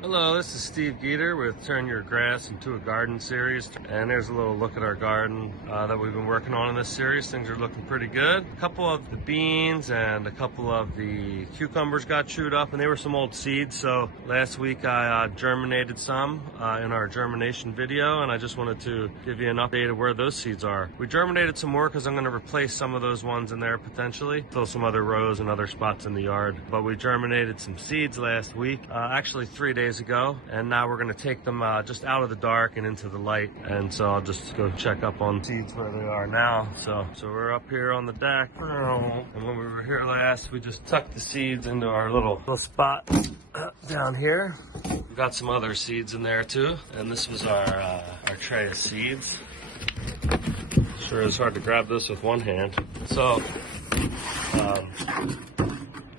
Hello, this is Steve Geeter with Turn Your Grass into a Garden series. And there's a little look at our garden that we've been working on in this series. Things are looking pretty good. A couple of the beans and a couple of the cucumbers got chewed up, and they were some old seeds. So last week I germinated some in our germination video, and I just wanted to give you an update of where those seeds are. We germinated some more because I'm going to replace some of those ones in there potentially. Still some other rows and other spots in the yard. But we germinated some seeds last week, actually 3 days ago, and now we're going to take them just out of the dark and into the light. And so I'll just go check up on seeds where they are now. So we're up here on the deck, and when we were here last, we just tucked the seeds into our little spot down here. We've got some other seeds in there too, and this was our tray of seeds. Sure is hard to grab this with one hand. So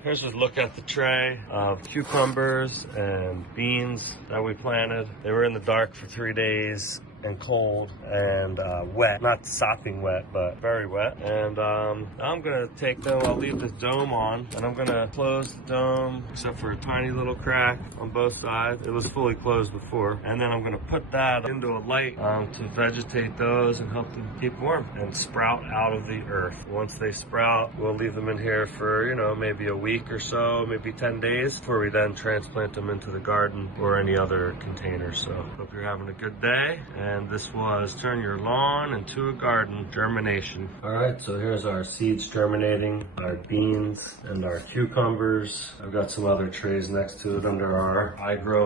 here's a look at the tray of cucumbers and beans that we planted. They were in the dark for 3 days and cold and wet, not sopping wet, but very wet. And I'm gonna take them, I'll leave the dome on, and I'm gonna close the dome except for a tiny little crack on both sides. It was fully closed before. And then I'm gonna put that into a light to vegetate those and help them keep warm and sprout out of the earth. Once they sprout, we'll leave them in here for, you know, maybe a week or so, maybe 10 days, before we then transplant them into the garden or any other container. So hope you're having a good day. And this was Turn Your Lawn into a Garden germination. All right, so here's our seeds germinating, our beans and our cucumbers. I've got some other trays next to it under our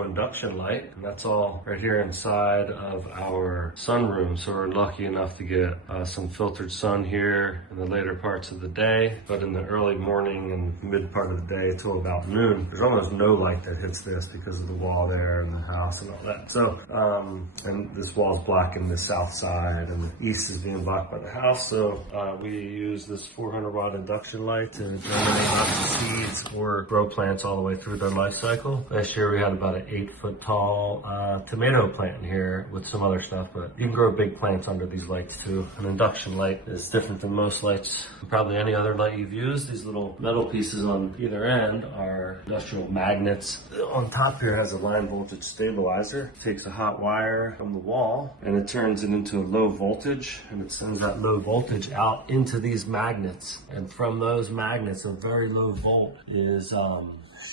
Induction Light. And that's all right here inside of our sunroom. So we're lucky enough to get some filtered sun here in the later parts of the day, but in the early morning and mid part of the day till about noon, there's almost no light that hits this because of the wall there and the house and all that. So, and this wall's blocking the south side and the east is being blocked by the house. So we use this 400-watt induction light to germinate lots of seeds or grow plants all the way through their life cycle. Last year we had about an 8-foot tall tomato plant in here with some other stuff, but you can grow big plants under these lights too. An induction light is different than most lights, probably any other light you've used. These little metal pieces on either end are industrial magnets. On top here has a line voltage stabilizer. It takes a hot wire from the wall and it turns it into a low voltage, and it sends that low voltage out into these magnets. And from those magnets, a very low volt is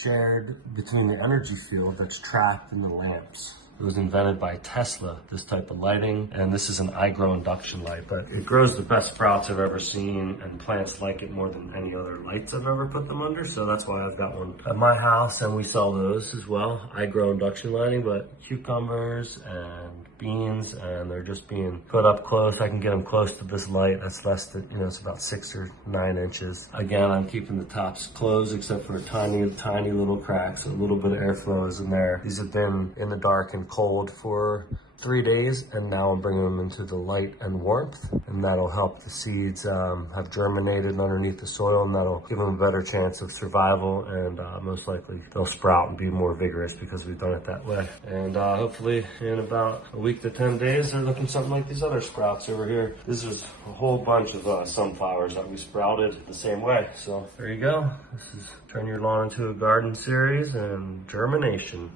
shared between the energy field that's trapped in the lamps. It was invented by Tesla, this type of lighting, and this is an induction light, but it grows the best sprouts I've ever seen, and plants like it more than any other lights I've ever put them under, so that's why I've got one at my house, and we sell those as well. induction lighting, but cucumbers and beans, and they're just being put up close. I can get them close to this light. That's less than, you know, it's about 6 or 9 inches. Again, I'm keeping the tops closed except for tiny little cracks. A little bit of airflow is in there. These have been in the dark and cold for 3 days, and now I'm bringing them into the light and warmth, and that'll help the seeds have germinated underneath the soil, and that'll give them a better chance of survival, and most likely they'll sprout and be more vigorous because we've done it that way. And hopefully in about a week to 10 days, they're looking something like these other sprouts over here. This is a whole bunch of sunflowers that we sprouted the same way. So there you go. This is Turn Your Lawn into a Garden series and germination.